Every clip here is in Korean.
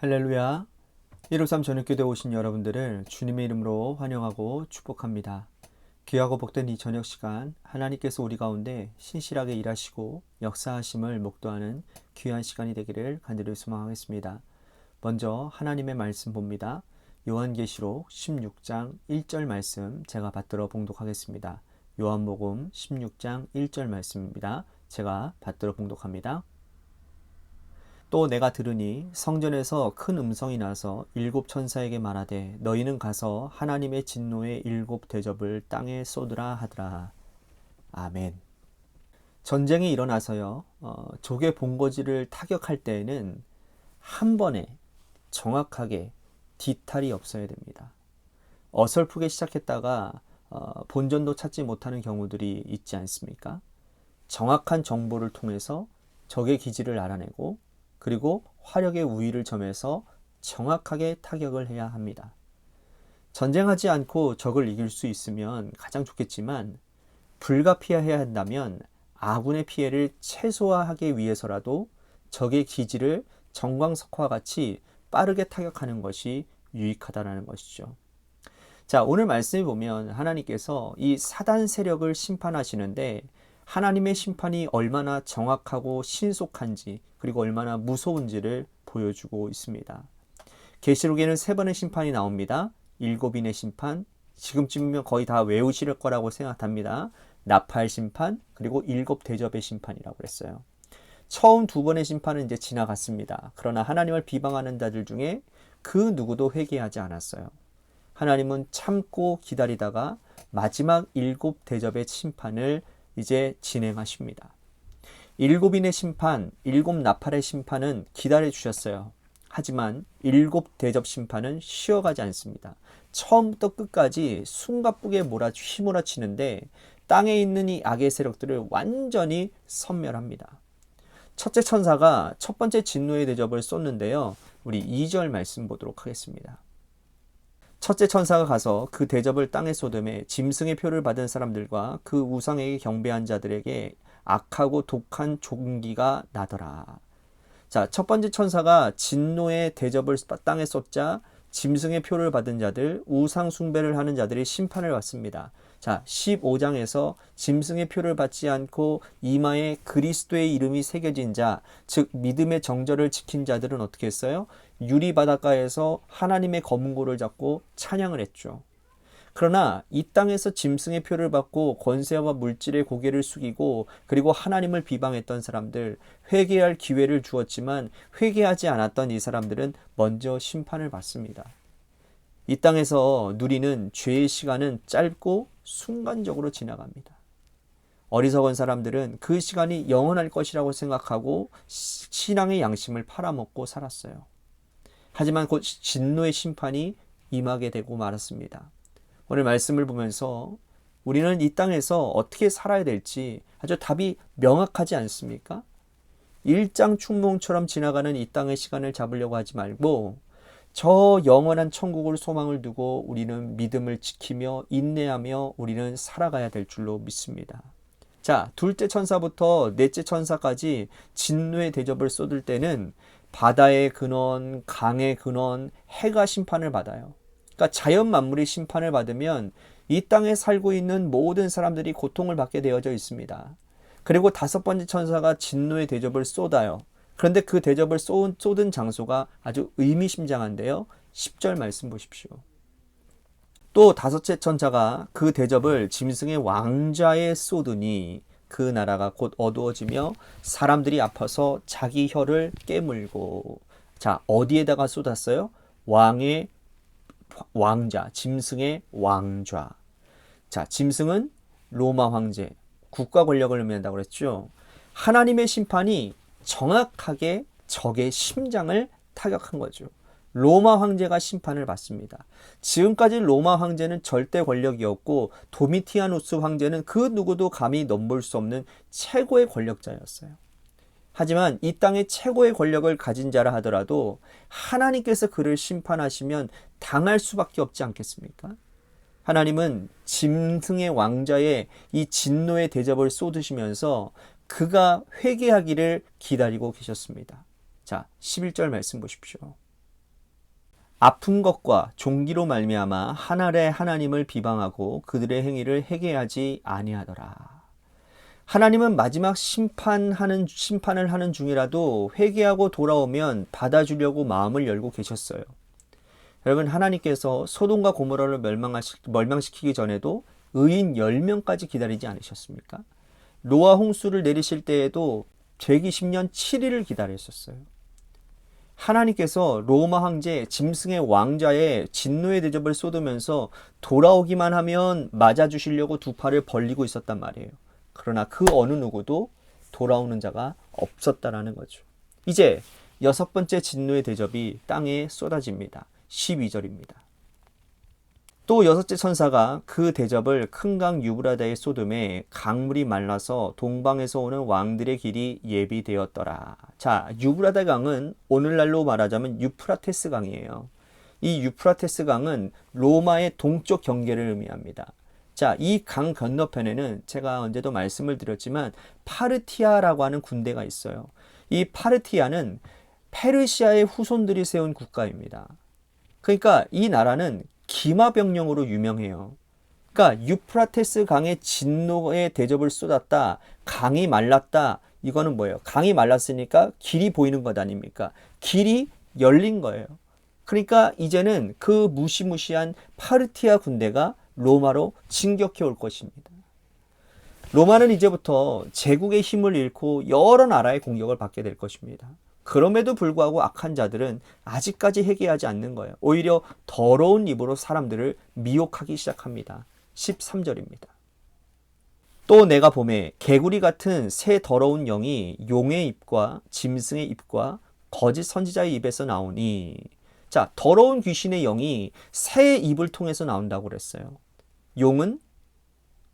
할렐루야. 153 저녁교대 오신 여러분들을 주님의 이름으로 환영하고 축복합니다. 귀하고 복된 이 저녁 시간 하나님께서 우리 가운데 신실하게 일하시고 역사하심을 목도하는 귀한 시간이 되기를 간절히 소망하겠습니다. 먼저 하나님의 말씀 봅니다. 요한계시록 16장 1절 말씀 제가 받들어 봉독하겠습니다. 요한복음 16장 1절 말씀입니다. 제가 받들어 봉독합니다. 또 내가 들으니 성전에서 큰 음성이 나서 일곱 천사에게 말하되 너희는 가서 하나님의 진노의 일곱 대접을 땅에 쏟으라 하더라. 아멘. 전쟁이 일어나서요. 적의 본거지를 타격할 때에는 한 번에 정확하게 뒤탈이 없어야 됩니다. 어설프게 시작했다가 본전도 찾지 못하는 경우들이 있지 않습니까? 정확한 정보를 통해서 적의 기지를 알아내고 그리고 화력의 우위를 점해서 정확하게 타격을 해야 합니다. 전쟁하지 않고 적을 이길 수 있으면 가장 좋겠지만 불가피해야 한다면 아군의 피해를 최소화하기 위해서라도 적의 기지를 정광석화 같이 빠르게 타격하는 것이 유익하다는 것이죠. 자, 오늘 말씀에 보면 하나님께서 이 사단 세력을 심판하시는데 하나님의 심판이 얼마나 정확하고 신속한지 그리고 얼마나 무서운지를 보여주고 있습니다. 계시록에는 3번의 심판이 나옵니다. 7인의 심판, 지금쯤이면 거의 다 외우실 거라고 생각합니다. 나팔 심판, 그리고 7 대접의 심판이라고 그랬어요. 처음 2번의 심판은 이제 지나갔습니다. 그러나 하나님을 비방하는 자들 중에 그 누구도 회개하지 않았어요. 하나님은 참고 기다리다가 마지막 7 대접의 심판을 이제 진행하십니다. 7인의 심판, 7 나팔의 심판은 기다려 주셨어요. 하지만 7 대접 심판은 쉬어가지 않습니다. 처음부터 끝까지 숨가쁘게 휘몰아치는데 땅에 있는 이 악의 세력들을 완전히 섬멸합니다. 첫째 천사가 첫 번째 진노의 대접을 쏟는데요. 우리 2절 말씀 보도록 하겠습니다. 첫째 천사가 가서 그 대접을 땅에 쏟음에 짐승의 표를 받은 사람들과 그 우상에게 경배한 자들에게 악하고 독한 종기가 나더라. 자, 첫 번째 천사가 진노의 대접을 땅에 쏟자 짐승의 표를 받은 자들, 우상 숭배를 하는 자들이 심판을 받습니다. 자, 15장에서 짐승의 표를 받지 않고 이마에 그리스도의 이름이 새겨진 자, 즉 믿음의 정절을 지킨 자들은 어떻게 했어요? 유리 바닷가에서 하나님의 검은고를 잡고 찬양을 했죠. 그러나 이 땅에서 짐승의 표를 받고 권세와 물질의 고개를 숙이고 그리고 하나님을 비방했던 사람들, 회개할 기회를 주었지만 회개하지 않았던 이 사람들은 먼저 심판을 받습니다. 이 땅에서 누리는 죄의 시간은 짧고 순간적으로 지나갑니다. 어리석은 사람들은 그 시간이 영원할 것이라고 생각하고 신앙의 양심을 팔아먹고 살았어요. 하지만 곧 진노의 심판이 임하게 되고 말았습니다. 오늘 말씀을 보면서 우리는 이 땅에서 어떻게 살아야 될지 아주 답이 명확하지 않습니까? 일장춘몽처럼 지나가는 이 땅의 시간을 잡으려고 하지 말고 저 영원한 천국을 소망을 두고 우리는 믿음을 지키며 인내하며 우리는 살아가야 될 줄로 믿습니다. 자, 둘째 천사부터 넷째 천사까지 진노의 대접을 쏟을 때는 바다의 근원, 강의 근원, 해가 심판을 받아요. 그러니까 자연 만물이 심판을 받으면 이 땅에 살고 있는 모든 사람들이 고통을 받게 되어져 있습니다. 그리고 5번째 천사가 진노의 대접을 쏟아요. 그런데 그 대접을 쏟은 장소가 아주 의미심장한데요. 10절 말씀 보십시오. 또 5째 천사가 그 대접을 짐승의 왕좌에 쏟으니 그 나라가 곧 어두워지며 사람들이 아파서 자기 혀를 깨물고. 자, 어디에다가 쏟았어요? 왕의 왕좌, 짐승의 왕좌. 자, 짐승은 로마 황제, 국가 권력을 의미한다고 그랬죠. 하나님의 심판이 정확하게 적의 심장을 타격한 거죠. 로마 황제가 심판을 받습니다. 지금까지 로마 황제는 절대 권력이었고 도미티아누스 황제는 그 누구도 감히 넘볼 수 없는 최고의 권력자였어요. 하지만 이 땅의 최고의 권력을 가진 자라 하더라도 하나님께서 그를 심판하시면 당할 수밖에 없지 않겠습니까? 하나님은 짐승의 왕자의 이 진노의 대접을 쏟으시면서 그가 회개하기를 기다리고 계셨습니다. 자, 11절 말씀 보십시오. 아픈 것과 종기로 말미암아 하늘의 하나님을 비방하고 그들의 행위를 회개하지 아니하더라. 하나님은 마지막 심판을 하는 중이라도 회개하고 돌아오면 받아주려고 마음을 열고 계셨어요. 여러분, 하나님께서 소돔과 고모라를 멸망시키기 전에도 의인 10명까지 기다리지 않으셨습니까? 노아 홍수를 내리실 때에도 120년 7일을 기다렸었어요. 하나님께서 로마 황제 짐승의 왕자의 진노의 대접을 쏟으면서 돌아오기만 하면 맞아주시려고 두 팔을 벌리고 있었단 말이에요. 그러나 그 어느 누구도 돌아오는 자가 없었다라는 거죠. 이제 6번째 진노의 대접이 땅에 쏟아집니다. 12절입니다. 또 6째 천사가 그 대접을 큰 강 유브라다에 쏟음에 강물이 말라서 동방에서 오는 왕들의 길이 예비되었더라. 자, 유브라다 강은 오늘날로 말하자면 유프라테스 강이에요. 이 유프라테스 강은 로마의 동쪽 경계를 의미합니다. 자, 이 강 건너편에는 제가 언제도 말씀을 드렸지만 파르티아라고 하는 군대가 있어요. 이 파르티아는 페르시아의 후손들이 세운 국가입니다. 그러니까 이 나라는 기마병령으로 유명해요. 그러니까 유프라테스 강의 진노의 대접을 쏟았다. 강이 말랐다. 이거는 뭐예요? 강이 말랐으니까 길이 보이는 것 아닙니까? 길이 열린 거예요. 그러니까 이제는 그 무시무시한 파르티아 군대가 로마로 진격해 올 것입니다. 로마는 이제부터 제국의 힘을 잃고 여러 나라의 공격을 받게 될 것입니다. 그럼에도 불구하고 악한 자들은 아직까지 회개하지 않는 거예요. 오히려 더러운 입으로 사람들을 미혹하기 시작합니다. 13절입니다. 또 내가 보매 개구리 같은 새 더러운 영이 용의 입과 짐승의 입과 거짓 선지자의 입에서 나오니, 자, 더러운 귀신의 영이 새 입을 통해서 나온다고 그랬어요. 용은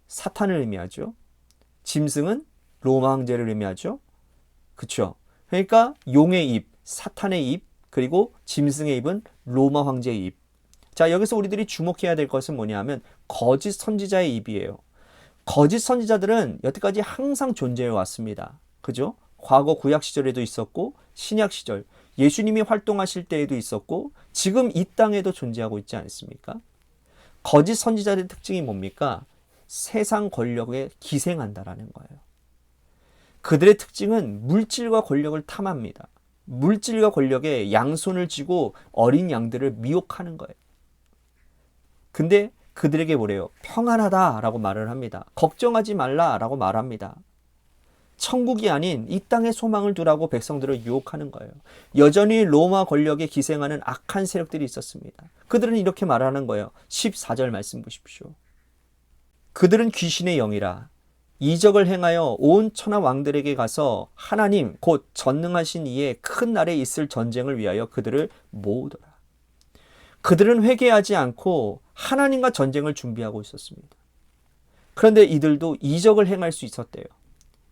사탄을 의미하죠. 짐승은 로마 황제를 의미하죠. 그렇죠? 그러니까 용의 입, 사탄의 입, 그리고 짐승의 입은 로마 황제의 입. 자, 여기서 우리들이 주목해야 될 것은 뭐냐면 거짓 선지자의 입이에요. 거짓 선지자들은 여태까지 항상 존재해 왔습니다. 그죠? 과거 구약 시절에도 있었고 신약 시절 예수님이 활동하실 때에도 있었고 지금 이 땅에도 존재하고 있지 않습니까? 거짓 선지자들의 특징이 뭡니까? 세상 권력에 기생한다라는 거예요. 그들의 특징은 물질과 권력을 탐합니다. 물질과 권력에 양손을 쥐고 어린 양들을 미혹하는 거예요. 근데 그들에게 뭐래요? 평안하다라고 말을 합니다. 걱정하지 말라라고 말합니다. 천국이 아닌 이 땅에 소망을 두라고 백성들을 유혹하는 거예요. 여전히 로마 권력에 기생하는 악한 세력들이 있었습니다. 그들은 이렇게 말하는 거예요. 14절 말씀 보십시오. 그들은 귀신의 영이라 이적을 행하여 온 천하 왕들에게 가서 하나님 곧 전능하신 이의 큰 날에 있을 전쟁을 위하여 그들을 모으더라. 그들은 회개하지 않고 하나님과 전쟁을 준비하고 있었습니다. 그런데 이들도 이적을 행할 수 있었대요.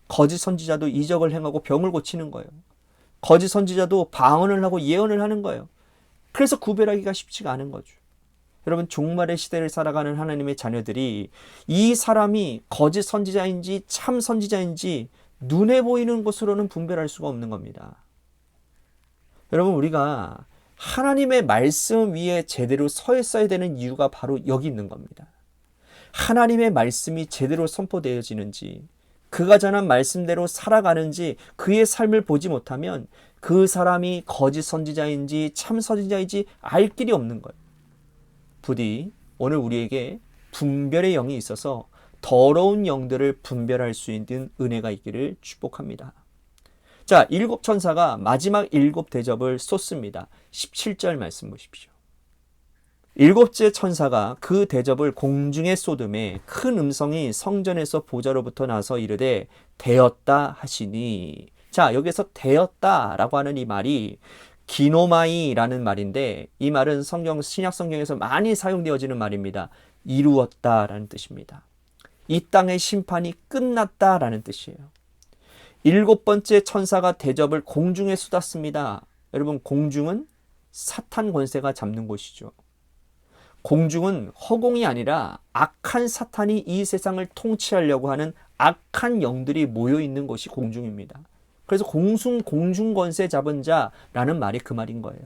거짓 선지자도 이적을 행하고 병을 고치는 거예요. 거짓 선지자도 방언을 하고 예언을 하는 거예요. 그래서 구별하기가 쉽지가 않은 거죠. 여러분, 종말의 시대를 살아가는 하나님의 자녀들이 이 사람이 거짓 선지자인지 참 선지자인지 눈에 보이는 것으로는 분별할 수가 없는 겁니다. 여러분, 우리가 하나님의 말씀 위에 제대로 서 있어야 되는 이유가 바로 여기 있는 겁니다. 하나님의 말씀이 제대로 선포되어지는지, 그가 전한 말씀대로 살아가는지 그의 삶을 보지 못하면 그 사람이 거짓 선지자인지 참 선지자인지 알 길이 없는 거예요. 부디 오늘 우리에게 분별의 영이 있어서 더러운 영들을 분별할 수 있는 은혜가 있기를 축복합니다. 자, 7천사가 마지막 7 대접을 쏟습니다. 17절 말씀 보십시오. 7째 천사가 그 대접을 공중에 쏟음에 큰 음성이 성전에서 보좌로부터 나서 이르되 되었다 하시니, 자, 여기서 되었다라고 하는 이 말이 기노마이라는 말인데 이 말은 신약 성경에서 많이 사용되어지는 말입니다. 이루었다라는 뜻입니다. 이 땅의 심판이 끝났다라는 뜻이에요. 7번째 천사가 대접을 공중에 쏟았습니다. 여러분, 공중은 사탄 권세가 잡는 곳이죠. 공중은 허공이 아니라 악한 사탄이 이 세상을 통치하려고 하는 악한 영들이 모여 있는 곳이 공중입니다. 그래서 공중 권세 잡은 자라는 말이 그 말인 거예요.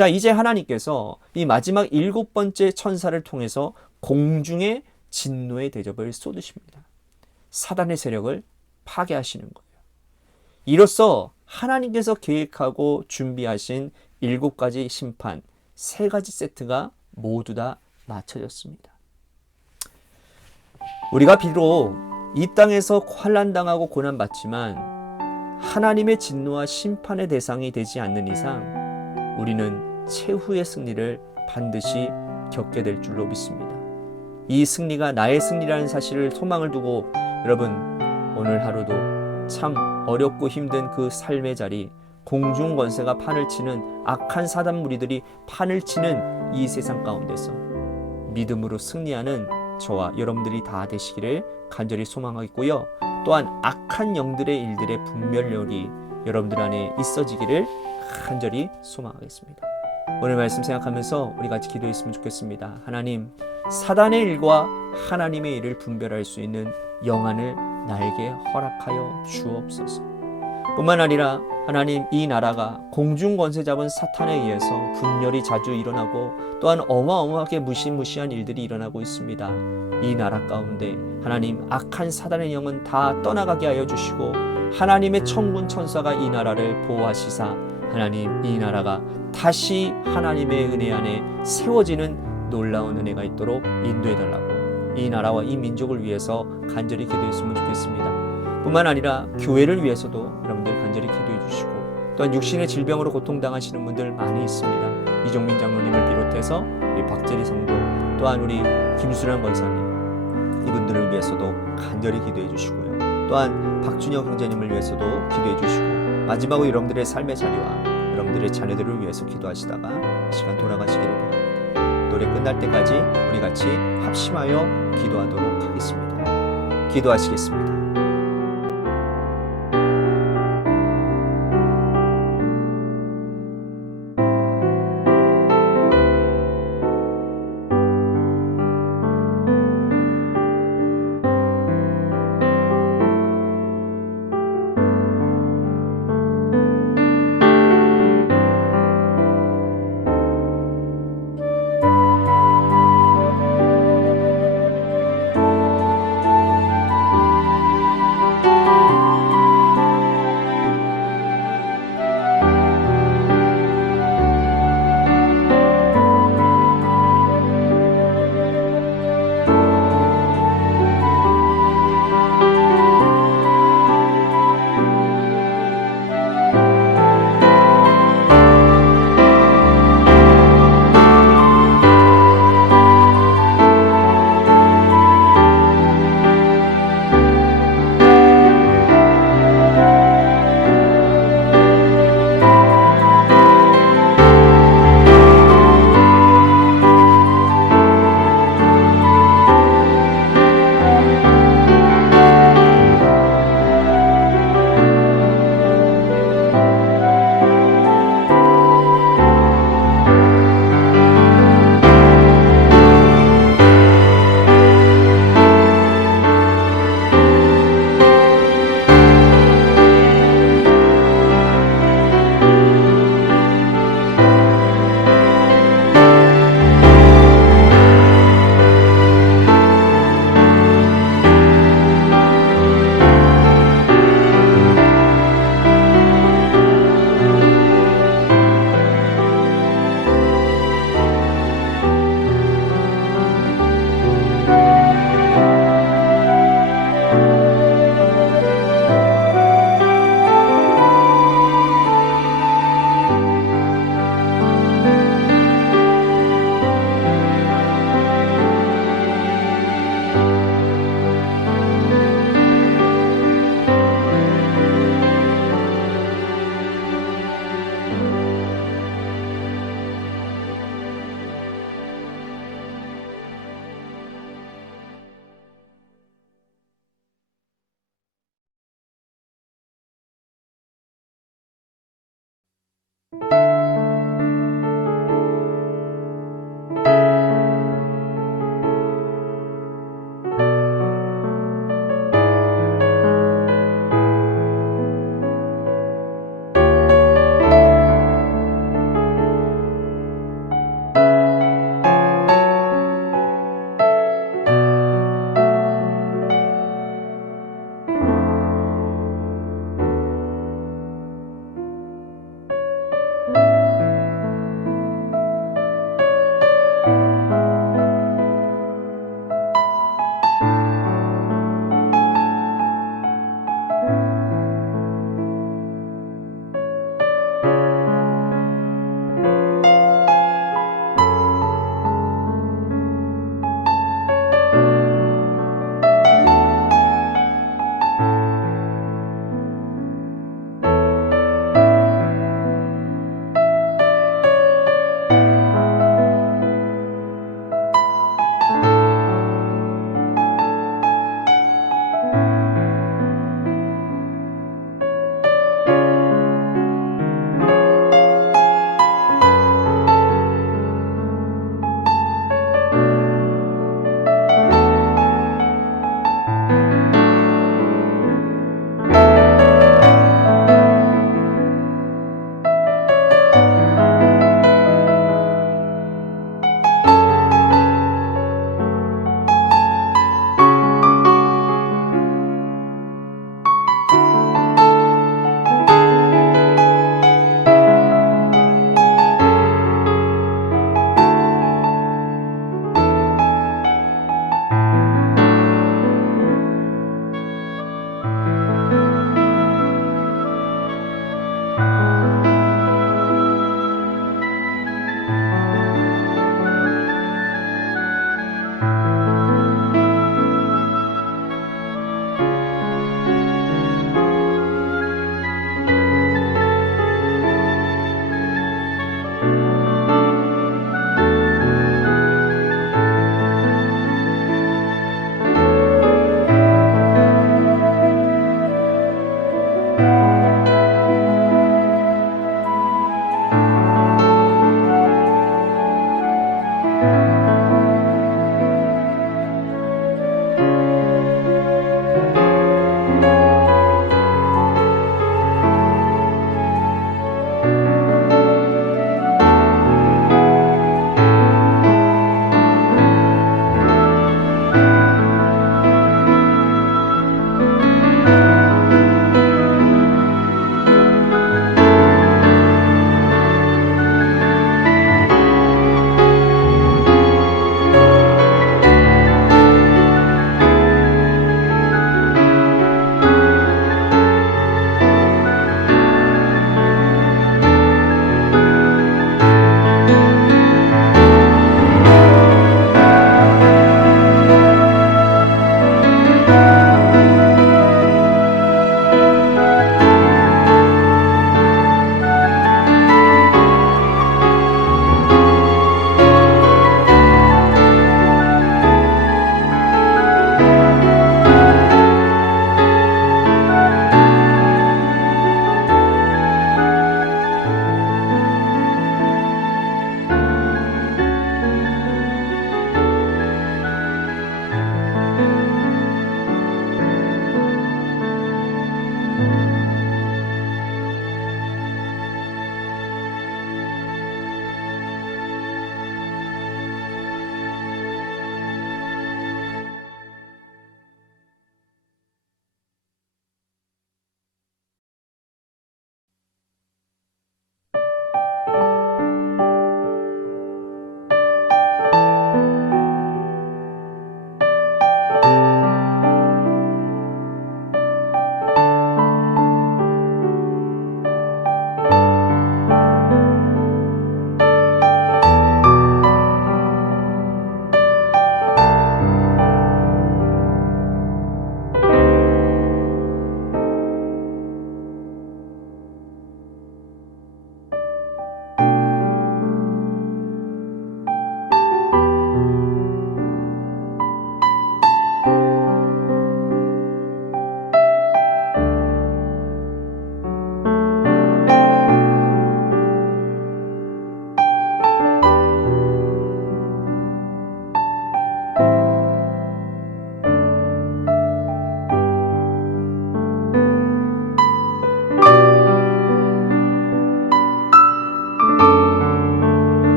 자, 이제 하나님께서 이 마지막 7번째 천사를 통해서 공중의 진노의 대접을 쏟으십니다. 사단의 세력을 파괴하시는 거예요. 이로써 하나님께서 계획하고 준비하신 7가지 심판, 3가지 세트가 모두 다 마쳐졌습니다. 우리가 비록 이 땅에서 환난당하고 고난받지만 하나님의 진노와 심판의 대상이 되지 않는 이상 우리는 최후의 승리를 반드시 겪게 될 줄로 믿습니다. 이 승리가 나의 승리라는 사실을 소망을 두고 여러분, 오늘 하루도 참 어렵고 힘든 그 삶의 자리, 공중 권세가 판을 치는 악한 사단 무리들이 판을 치는 이 세상 가운데서 믿음으로 승리하는 저와 여러분들이 다 되시기를 간절히 소망하겠고요. 또한 악한 영들의 일들의 분별력이 여러분들 안에 있어지기를 간절히 소망하겠습니다. 오늘 말씀 생각하면서 우리 같이 기도했으면 좋겠습니다. 하나님, 사단의 일과 하나님의 일을 분별할 수 있는 영안을 나에게 허락하여 주옵소서. 뿐만 아니라 하나님, 이 나라가 공중 권세 잡은 사탄에 의해서 분열이 자주 일어나고 또한 어마어마하게 무시무시한 일들이 일어나고 있습니다. 이 나라 가운데 하나님, 악한 사단의 영은 다 떠나가게 하여 주시고 하나님의 천군 천사가 이 나라를 보호하시사 하나님, 이 나라가 다시 하나님의 은혜 안에 세워지는 놀라운 은혜가 있도록 인도해달라고 이 나라와 이 민족을 위해서 간절히 기도했으면 좋겠습니다. 뿐만 아니라 교회를 위해서도 여러분들 간절히 기도해 주시고 또한 육신의 질병으로 고통당하시는 분들 많이 있습니다. 이종민 장로님을 비롯해서 우리 박재리 성도 또한 우리 김수란 권사님 이분들을 위해서도 간절히 기도해 주시고요. 또한 박준영 형제님을 위해서도 기도해 주시고 마지막으로 여러분들의 삶의 자리와 여러분들의 자녀들을 위해서 기도하시다가 이 시간 돌아가시기를 바랍니다. 노래 끝날 때까지 우리 같이 합심하여 기도하도록 하겠습니다. 기도하시겠습니다.